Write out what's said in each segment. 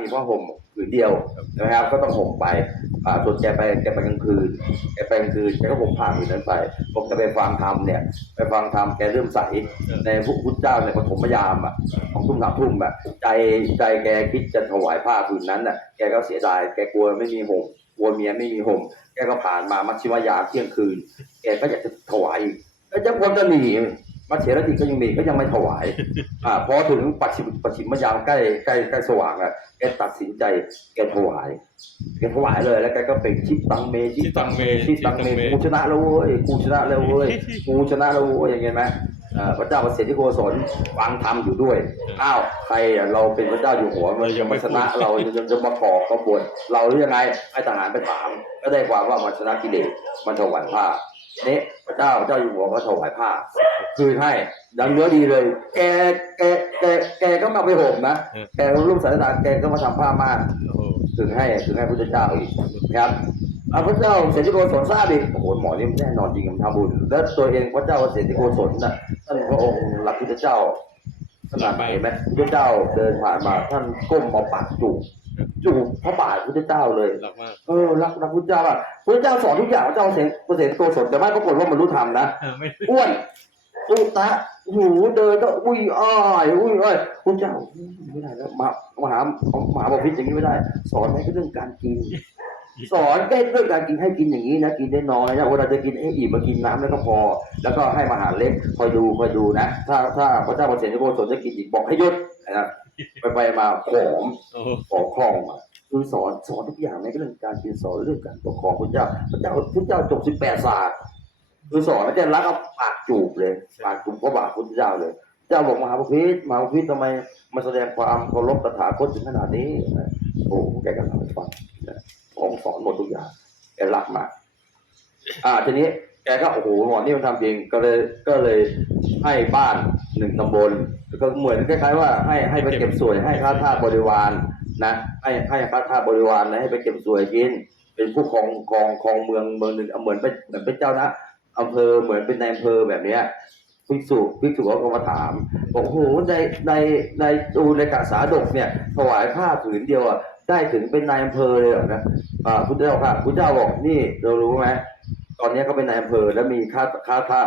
มีผ้าห่มผืนเดียวนะครับ ก็ต้องห่มไปอ่าส่วนแกไปแกไปกลางคืนแกไปกลางคืนแกก็ห่มผ้าผืนนั้นไปผมจะไปฟังธรรมเนี่ย ไปฟังธรรมแกเริ่มใสในพระพุทธเจ้าในปฐมยามอะของทุ่มสามทุ่มแบบใจใจแกคิดจะถวายผ้าผืนนั้นน่ะแกก็เสียดายแกกลัวไม่มีห่มกลัวเมียไม่มีห่มแกก็ผ่านมามัชชิมยามเที่ยงคืน แกก็อยากจะถวายอีกแล้วจะควรจะหนี มาเถรติก็ยังมีก็ยังไม่ถวายอ่าพอถึงปัจฉิมปัจฉิมยามใกล้ใกล้ใกล้สว่างอะแกตัดสินใจแกถวายแกถวายเลยแล้วแกก็เป็นชิดตังเมชิดตังเมชิดตังเมกูชนะแล้วเว้ยกูชนะแล้วเว้ยกูชนะแล้วเว้ยอย่างเงี้ยไหมอ่าพระเจ้าประเสริฐที่โกศลฟังธรรมอยู่ด้วยอ้าวใครอะเราเป็นพระเจ้าอยู่หัวมันจะมาชนะเราจะจะมาขอกกบฏเราหรือยังไงให้ทหารไปถาม ก็ได้ความว่ามันชนะกิเลสมันถวายผ้า นี่พระเจ้าพระเจ้าอยู่หัวก็ถวายผ้าคืนให้ดังเนื้อดีเลย แกแกแกแกก็มาไปห่มนะแกรูปสายตาแกก็มาทำผ้าม่านถึงให้ถึงให้พระเจ้าอีกนะครับอาพระเจ้าเสด็จโกศลทราบอีกโอ้โหหมอนี่แน่นอนจริงทำบุญแล้วตัวเองพระเจ้าเสด็จโกศลน่ะท่านพระองค์รักพระเจ้าขนาดไหนไหมพระเจ้าเดินผ่านมาท่านก้มมาปากจูบ จูบพระบาทพระเจ้าเลยรักมากเออรักรักพระเจ้าอะพระเจ้าสอนทุกอย่างพระเจ้าเสด็จเสด็จโกศลแต่ไม่ปรากฏว่ามันรู้ธรรมนะเออไม่อ้วนอุตะหูเดินก็อุ้ยอ้ายอุ้ยอ้ายคุณเจ้าไม่ได้แล้วมามหามหาบพิษอย่างนี้ไม่ได้ สอนให้เรื่องการกิน สอนแค่เรื่องการกินให้กินอย่างนี้นะกินได้น้อยนะเวลาจะกินให้อิ่มมากินน้ำแล้วก็พอ แล้วก็ให้มาหารเล็กคอยดูคอยดูนะ ถ้าถ้าพระเจ้าประเสริฐโกศลจะกินอีกบอกให้หยุดนะไปไปมาผอมโอ้โหขอคล่องมาคือสอนสอนทุกอย่างในเรื่องการกินสอนเรื่องการปกครองพระเจ้าพระเจ้าพระเจ้าจบสิบแปดศาสตร์คือสอนพระเจ้ารักเอาปากจูบเลยปากจูบพระบาทพระเจ้าเลยเจ้าบอกมหาพิษมหาพิษทำไมมาแสดงความเคารพตถาคตถึงขนาดนี้ โอ้แกก็ทำให้ฟังนะ องสอนหมดทุกอย่างแกรักมากอ่าทีนี้แกก็โอ้โหหมอนี่มันทำจริงก็เลยก็เลยให้บ้านหนึ่งตำบลก็เหมือนคล้ายๆว่าให้ให้ไปเก็บสวยให้ข้าทาสบริวารนะให้ให้พระท่าบริวารนะให้ไปเก็บสวยกิน เป็นผู้ครองครองครองเมืองเมืองหนึ่งเหมือนเป็นเหมือนเป็นเจ้านะอำเภอเหมือนเป็นนายอำเภอแบบเนี้ยภิกษุภิกษุเขาก็มาถามบอกโอ้โหในในในดูในกาสาดกเนี่ยถวายผ้าผืนเดียวอะ ได้ถึงเป็นนายอำเภอเลยเหรอนะอ่าพุทธเจ้าค่ะพุทธเจ้าบอกนี่เรารู้ไหมตอนนี้เขาเป็นนายอำเภอแล้วมีค่าค่าท่า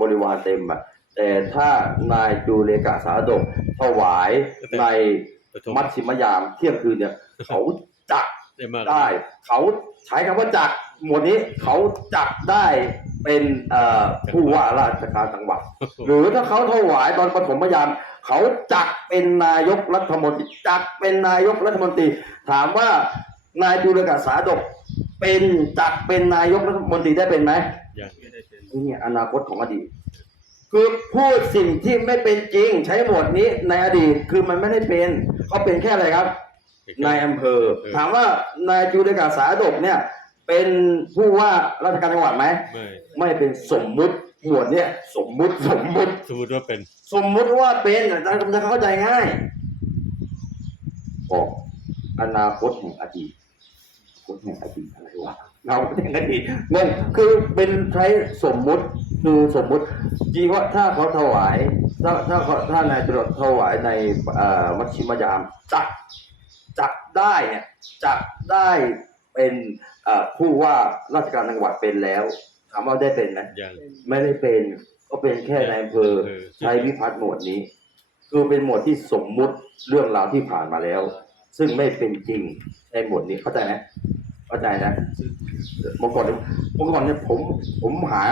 บริวารเต็มอะแต่ถ้านายดูเลกาสาดกถวายในประชมมัชชิมยามเที่ยงคืนเนี่ย เขาจักได้มากได้ เขาใช้คำว่าจักหมวดนี้เขาจักได้เป็นเอ่อผู้ว่าราชการจังหวัดโอ้โหหรือถ้าเขาถวายตอนปฐมยาม เขาจักเป็นนายกรัฐมนตรีจักเป็นนายกรัฐมนตรี ถามว่านายจุลกาสาดกเป็นจักเป็นนายกรัฐมนตรีได้เป็นไหมยังไม่ได้เป็นนี่อนาคตของอดีต คือพูดสิ่งที่ไม่เป็นจริงใช้หมวดนี้ในอดีตคือมันไม่ได้เป็นเขาเป็นแค่อะไรครับนายอำเภอ ถามว่านายจุลกาสาดกเนี่ย เป็นผู้ว่าราชการจังหวัดไหมไม่ไม่เป็นสมมุติ หมวดเนี่ย สมมุติสมมุติ สมมติว่าเป็น สมมุติว่าเป็นอาจารย์จะเข้าใจง่ายบอกอนาคตแห่งอดีตอนาคตแห่งอดีตอะไรวะอนาคตแห่งอดีตนั่นคือเป็นใช้สมมุติคือสมมุติจริงว่าถ้าเขาถวาย ถ้าถ้าเขาถ้านายจรดถวายในเอ่อมัชชิมยามจักจักได้เนี่ยจักได้เป็นเอ่อผู้ว่าราชการจังหวัดเป็นแล้ว ถามว่าได้เป็นไหมยัง ไม่ได้เป็นก็เป็นแค่ในายอำเภอเออ ใช้วิพัฒน์หมวดนี้ คือเป็นหมวดที่สมมุติเรื่องราวที่ผ่านมาแล้ว ซึ่งไม่เป็นจริงในหมวดนี้เข้าใจไหมเข้าใจนะเมื่อก่อนเนี่ยเมื่อก่อนเนี่ยผมผมหา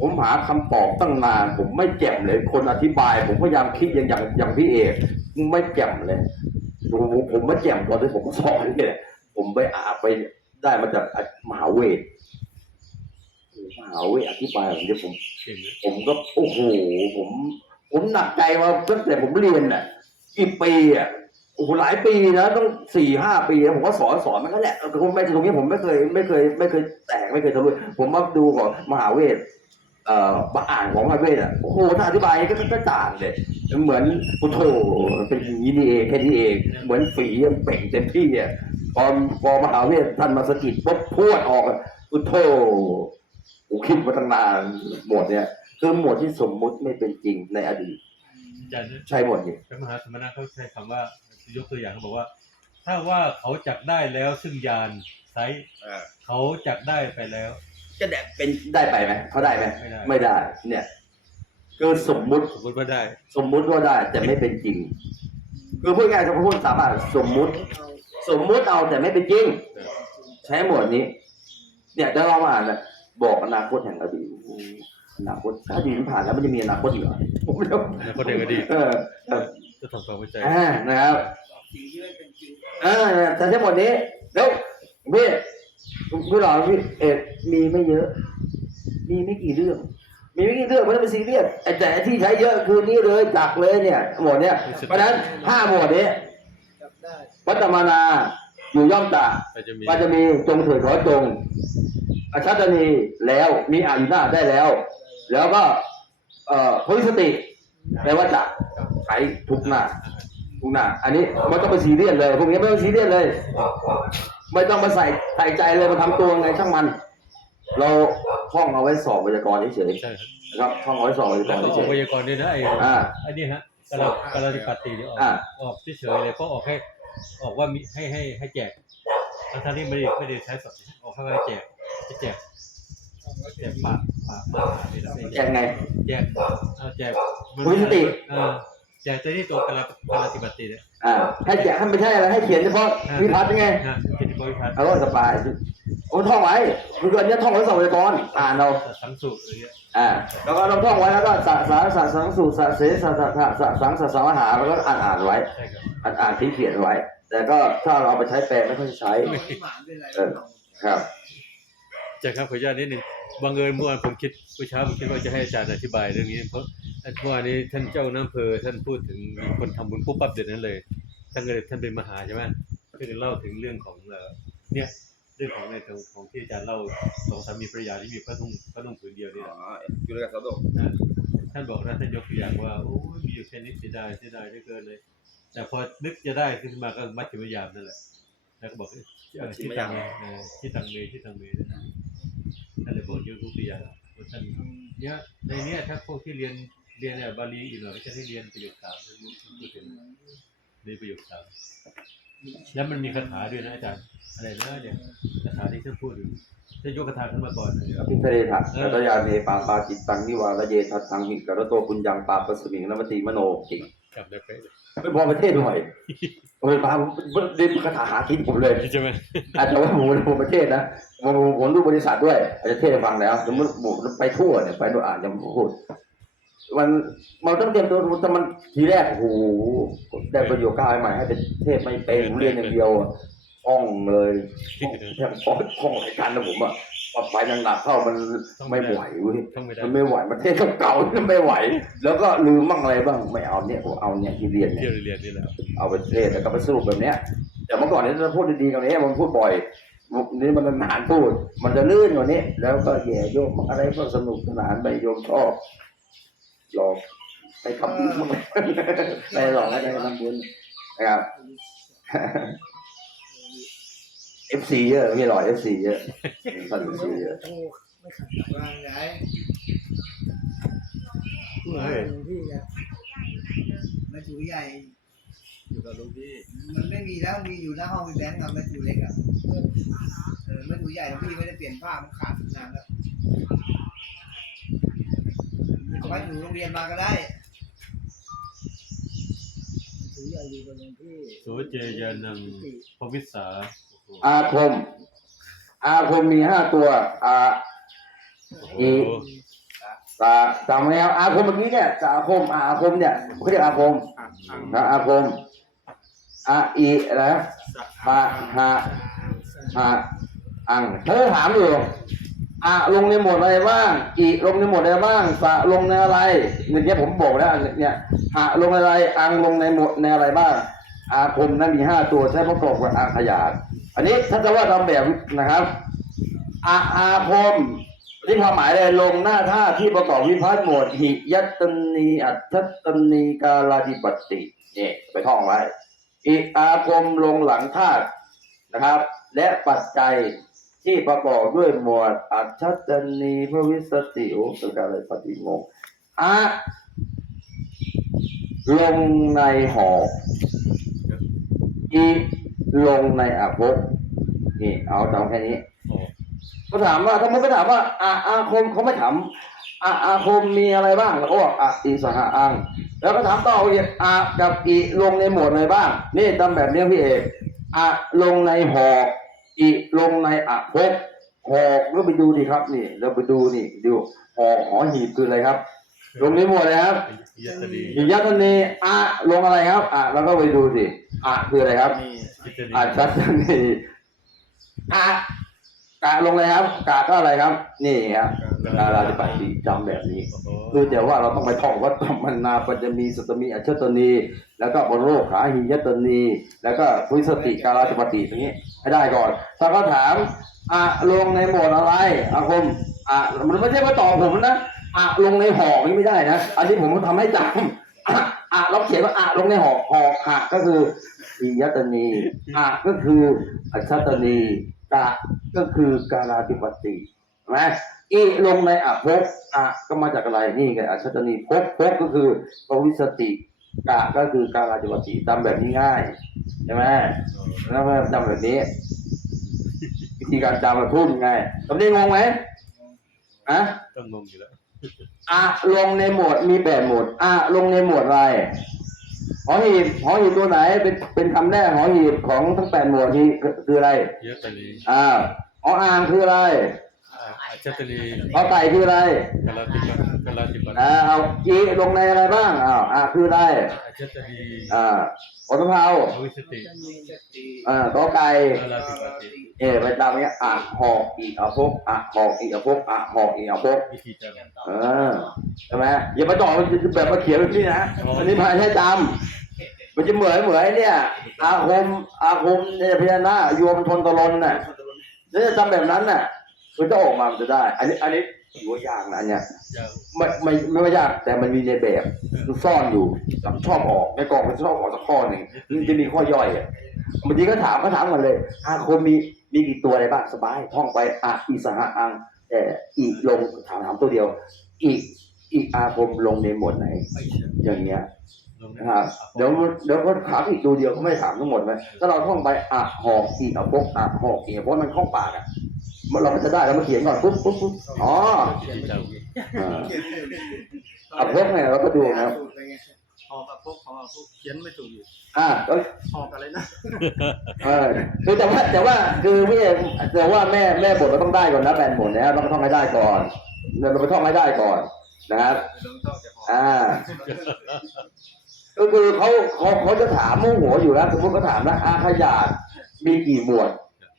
ผมหาคำตอบตั้งนานผมไม่แจ่มเลย คนอธิบาย ผมพยายามคิดอย่างอย่างอย่างพี่เอกไม่แจ่มเลยผมผมไม่แจ่มตอนที่ผมสอนเนี่ย ผมไปอ่านไปได้มาจากมหาเวทม หาเวทอธิบายผมเนี่ยผมเห็นไหมผมก็โอ้โหผม ผมหนักใจมาตั้งแต่ผมเรียนน่ะกี่ปีอะโอ้โหหลายปีนะต้องสี่ห้าปีนะผมก็สอนสอนมันก็แหละแต่ผมไม่ตรงนี้ผมไม่เคย ไม่เคย ไม่เคยแตกไม่เคยทะลุผมมาดูของมหาเวทเอ่อมาอ่านของมหาเวทอะโอ้โหถ้าอธิบายก็ก็ต่างเลยเหมือนพุทโธเป็นอย่างนี้นี่เองแค่นี้เอง เหมือนฝีเป่งเต็มที่อะพอพอมหาเวทท่านมาสะกิดปุ๊บพรวดออกอะพุทโธ ผมคิดมาตั้งนานหมวดเนี่ยคือหมวดที่สมมุติไม่เป็นจริงในอดีต อาจารย์เนี่ยใช่หมวดนี้พระมหาสมณะเขาใช้คำว่ายกตัวอย่างเขาบอกว่า ถ้าว่าเขาจักได้แล้วซึ่งยานไซส์อ่าเขาจักได้ไปแล้วจะได้เป็นได้ไปไหมเขาได้ไหมไม่ได้ ไม่ได้ เนี่ยคือสมมุติ สมมติว่าได้ สมมุติว่าได้แต่ไม่เป็นจริง คือพูดง่ายๆคำพูดสามารถสมมุติ สมมุติเอาแต่ไม่เป็นจริง ใช้หมวดนี้ เนี่ยจะเรามาอ่านนะ บอกอนาคตแห่งอดีตโอ้โหอนาคตถ้าอดีตมันผ่านแล้วมันจะมีอนาคตอีกเหรอผมไม่รู้อนาคตแห่งอดีตเออเออจะทำความเข้าใจอ่านะครับสิ่งที่ไม่เป็นจริงอ่าแต่ทั้งหมดนี้แล้วพี่พี่หลอพี่เอ็ดมีไม่เยอะ มีไม่กี่เรื่อง มีไม่กี่เรื่องไม่ต้องไปซีเรียสไอ้แต่ที่ใช้เยอะคือนี่เลยจักเลยเนี่ยหมดเนี่ยเพราะฉะนั้นห้าหมวดนี้จับได้วัตมานาอยู่ย่อมตาก็จะมีมันจะมีจงเถิดขอจง อาชัตนีแล้วมีอายุนาได้แล้ว แล้วก็ เอ่อพลิสติแปลว่าจะใช้ทุกหน้าทุกหน้า อันนี้ไม่ต้องไปซีเรียสเลยพวกนี้ไม่ต้องซีเรียสเลย ไม่ต้องมาใส่ใส่ใจเลยมาทำตัวไงช่างมัน เราท่องเอาไว้สอบไวยากรณ์เฉยใช่ครับๆนะครับท่องเอาไว้สอบไวยากแล้วรณ์ก็อเฉอกยไวยากรณ์ด้วยนะไอ้ๆอ่าไอ้นี่ฮะกาลกาลติปัตติเนี่ยออกอ่าออกเฉยๆเลยก็ออกให้ออกว่ามีให้ให้ให้แจกทั้งๆที่ไม่ได้ไม่ได้ใช้สดออกให้ว่าแจก จะแจกแจกปากปากปากนี่แหละแจกไงแจกเอาแจกพลิสติเออแจกตัวที่ตัวกาลกาลติปัตติเนี่ยอ่าให้แจกให้ไม่ใช่อะไรให้เขียนเฉพาะวิพัฒน์ไงนะเป็นบริษัทเอาก็สบายโอ้ท่องไว้คืออันนี้ท่องไว้สอบไวยากรณ์อ่านเอาสังสุอะไรเงี้ยอ่าแล้วก็เราท่องไว้แล้วก็สะสาสะสังสูสะเสสะสะสะสะสังสะสังหาแล้วก็อ่านอ่านไว้ใช่ครับอ่านอ่านที่เขียนไว้ แต่ก็ถ้าเราเอาไปใช้แปลไม่ค่อยใช้หมานเป็นไรเออครับ อาจารย์ครับขออนุญาตนิดนึงบังเอิญเมื่อวานผมคิดเมื่อเช้าผมคิดว่าจะให้อาจารย์อธิบายเรื่องนี้ เพราะเมื่อวานนี้ท่านเจ้าน้ำอำเภอท่านพูดถึงมีคนทำบุญปุ๊บปั๊บเดี๋ยวนั้นเลยท่านก็เลยท่านเป็นมหาใช่ไหมท่านก็เล่าถึงเรื่องของเอ่อเนี่ยเรื่องของในของของที่อาจารย์เล่าสองสามีภรรยาที่มีพระนุ่งพระนุ่งผืนเดียวนี่แหละอยู่ในกระสอบนะท่านบอกนะท่านยกตัวอย่างว่าโอ้ยมีอยู่แค่นี้เสียดายเสียดายเหลือเกินเลย แต่พอนึกจะได้ขึ้นมาก็มัดจิมยามนั่นแหละแล้วก็บอกเอ้ยเออที่ตังเมเออที่ตังเมที่ตังเมเนี่ย ท่านเลยบอกยกตัวอย่างว่าท่านเนี่ยในเนี้ยถ้าพวกที่เรียนเรียนเนี่ยบาลีอีกหน่อยไม่ใช่ที่เรียนประโยคสามท่านพูดถึงในประโยคสามแล้วมันมีคาถาด้วยนะอาจารย์อะไรนะเนี่ยคาถาที่ท่านพูดถึงท่านยกคาถาขึ้นมาก่อนพิทะเลถักกัตยาเมปาปาจิตตังนิวาระเยทัตตังหิกระโตปุญญังปาปสมิงนมติมโนกิงจำได้เป๊ะเลยไม่พอประเทศหน่อยโอ้ยปาเรียนคาถาหากินผมเลยใช่ไหมอาจจะว่าผมผมประเทศนะ ผมผมผมดูบริษัทด้วยอาจจะเทศให้ฟังแล้วสมมติผมไปทั่วเนี่ยไปโน่นอ่านยังพูดมันมันต้องเตรียมตัวแต่มันทีแรกโอ้โหได้ประโยคก้าวใหม่ให้เป็นเทศไม่เป็นผมเรียนอย่างเดียวอะท่องเลยแทบท่องท่องรายการนะผมอะพอไปหนักๆเข้ามันไม่ไหวเว้ยต้องไม่ได้มันไม่ไหวประเทศเก่าๆมันไม่ไหว แล้วก็ลืมบ้างอะไรบ้างไม่เอาเนี่ยผมเอาเนี่ยที่เรียนเนี่ยเที่ยวเรียนนี่แหละเอาไปเทศแล้วก็ไปสรุปแบบเนี้ยแต่เมื่อก่อนนี้จะพูดดีๆกว่านี้มันพูดบ่อย นี่มันนานพูด มันจะลื่นกว่านี้ แล้วก็แย่โยมอะไรก็สนุกสนานไปโยมชอบหลอกไปทำบุญบ้างไปหลอกให้ไปทำบุญนะครับ FC เยอะไม่หลอก FC เยอะท่าน FC เยอะโอ้ไม่ขัดวางไหนเฮ้ยพี่อะมาจูใหญ่ อยู่กับลุงพี่มันไม่มีแล้วมีอยู่หน้าห้องมีแบงค์กับแม่จูเล็กอะเออแม่จูใหญ่แล้วพี่ไม่ได้เปลี่ยนผ้ามันขาดนานแล้วมาจูโรงเรียนมาก็ได้จูใหญ่อยู่กับหลวงพี่โสเจยานังพวิสาโอ้โหอาคม อาคมมีห้าตัวอาโอ้โหตาจำไว้ครับอาคมเมื่อกี้เนี่ยจะอาคมอาคมเนี่ยเขาเรียกอาคมนะอาคม อาอีอะไรนะฮาฮาฮาอังเธอถามอยู่อาลงในหมวดอะไรบ้างอีลงในหมวดอะไรบ้างสะลงในอะไรเนี่ยผมบอกแล้วเนี่ยหาลงในอะไร อังลงในหมวดในอะไรบ้าง อาคมนั้นมีห้าตัวใช้ประกอบกับอาขยานอันนี้ถ้าจะว่าทำแบบนะครับอาอาคมที่ความหมายเลยลงหน้าท่าที่ประกอบวิพัฒน์หมวดหิยัตตนีอัตตนีกาลาดิปติเนี่ยไปท่องไว้ อีอาคมลงหลังธาตุนะครับ และปัจจัยที่ประกอบด้วยหมวด อัตถตนีพระวิสติโอสกาเลยปฏิโมกข์อาลงในหออีลงในอาภพนี่เอาจำแค่นี้เขาถามว่าถ้ามันไม่ถามว่าอาอาคมเขาไม่ถามอาอาคมมีอะไรบ้างแล้วก็บอกอะอีสหอัง แล้วก็ถามต่ออีกอากับอีลงในหมวดอะไรบ้าง นี่จำแบบนี้พี่เอกอะลงในหอกอีลงในอะภพหอกก็ไปดูดิครับ นี่เราไปดูนี่ดูหอกหอหีบคืออะไรครับ ลงในหมวดเลยครับยัตดีหิยัตนีอะลงอะไรครับอะแล้วก็ไปดูสิอะคืออะไรครับจิตดีอาชัตนีอะ กะลงเลยครับ กะก็อะไรครับ นี่ครับกาลาธิปติจำแบบนี้โอ้โหคือแต่ว่าเราต้องไปท่องว่ามันนาปัจจมีสตมีอัชตนี แล้วก็บนโลกขาหิยตนี แล้วก็พุทธสติกาลาธิปติตรงนี้ให้ได้ก่อนถ้าเขาถามอะลงในหมวดอะไรอาคมอะมันไม่ใช่ว่าตอบผมนะอะลงในหอกนี่ไม่ได้นะอันนี้ผมทำให้จำอะอะเราเขียนว่าอะลงในหอกหอกอะก็คือหิยตนีอะก็คืออัชตนี กะก็คือกาลาธิปติใช่ไหมอีลงในอะภพอะก็มาจากอะไรนี่ไงอัชตนีภพภพก็คือปวิสติกะก็คือการราชวัติจำแบบนี้ง่ายใช่ไหมแล้วก็จำแบบนี้วิธีการจำแบบทุ่นไงตอนนี้งงไหมอะต้องงงอยู่แล้วอะลงในหมวดมีแปดหมวดอะลงในหมวดอะไร หอหีบหอหีบตัวไหนเป็นเป็นคำแรกหอหีบของทั้งแปดหมวดนี้คืออะไรยัตดีอ่าหออ่างคืออะไรจัตดีหอไก่คืออะไรกาลาติปะ กาลาติปะอ่าเอาอีลงในอะไรบ้างอ้าวอ่าคืออะไรจัตดีอ่าโอตะเภาอวิสติอ่าตอไก่กาลาติปะติเออไปตามเนี้ยอะหอกอีกอะพกอะหอกอีกอะพกอะหอกอีกอะพกวิธีจำเออใช่ไหมอย่ามาจ่อมันจะแบบมาเขียนแบบนี้นะอันนี้มาให้จำมันจะเหมือนเหมือนเนี่ย อาคมอาคมเนี่ยพญานาคโยมทนตะลนน่ะแล้วจะจำแบบนั้นน่ะมันจะออกมามันจะได้ อันนี้อันนี้ ถือว่ายากนะอันเนี้ยยาวไม่ไม่ไม่ว่ายากแต่มันมีในแบบมันซ่อนอยู่ชอบออกในกล่องมันชอบออกสักข้อหนึ่งมันจะมีข้อย่อยอะบางทีก็ถามก็ถามกันเลยอาคมมีมีกี่ตัวอะไรบ้างสบายท่องไปอะอีสหะอังแต่อีกลงถามถามตัวเดียว อีกอีกอาคมลงในหมวดไหน อย่างเงี้ยลงนะครับเดี๋ยวเดี๋ยวก็ถามอีกตัวเดียวก็ไม่ได้ถามทั้งหมดไหมถ้าเราท่องไปอะหอกอีกอะพกอะหอกอีกเพราะมันคล่องปากอะ มันเราก็จะได้เรามาเขียนก่อนปุ๊บปุ๊บปุ๊บอ๋อวิธีจำอ่าอะพกเนี่ยเราก็ดูนะครับหอกกับพวกหอกกับพวกเขียนไม่ถูกอยู่อ่าก็หอกอะไรนะเออคือแต่ว่าแต่ว่าคือไม่ใช่แต่ว่าแม่แม่บทเราต้องได้ก่อนนะแบนบทนะครับเราก็ต้องให้ได้ก่อนเราไปท่องให้ได้ก่อนนะครับเรื่องต้องจะหอกอ่าก็คือเขาเขาเขาจะถามโมโหอยู่แล้วสมมติเขาถามนะอาขยาดมีกี่หมวด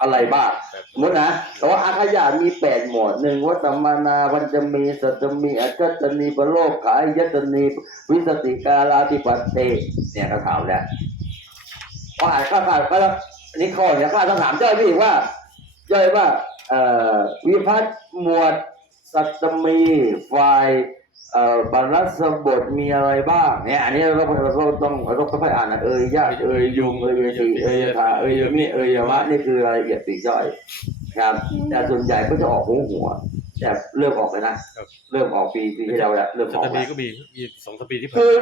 อะไรบ้างสมมตินะแต่ว่าอาขยาดมีแปดหมวดหนึ่งวัตมานาวันจะมีสัตมีอัจจนีปโลกขายยตนีวิสติกาลาติปัตเตเนี่ยเขาถามแล้วพออ่านข้าวก็แล้วนนี้ข้อเนี่ยข้าต้องถามเจ้าพี่ว่าเจ้าว่าเอ่อวิพัฒน์หมวดสัตมีฝ่าย บรรลัสบทมีอะไรบ้างเนี่ยอันนี้เราเราเราต้องเราต้องค่อยๆอ่านนะเอ่ยยะเอ่ยยุงเอ่ยเอ่ยสีเอ่ยยะถาเอ่ยยะมิเอ่ยยะมะนี่คือรายละเอียดปลีกย่อยครับแต่ส่วนใหญ่ก็จะออกหัวหัวแต่เริ่มออกเลยนะเริ่มออกปีปีที่แล้วแหละเริ่มจัออตกดีแล้วก็มีมีสองสปีที่ผ่านคือ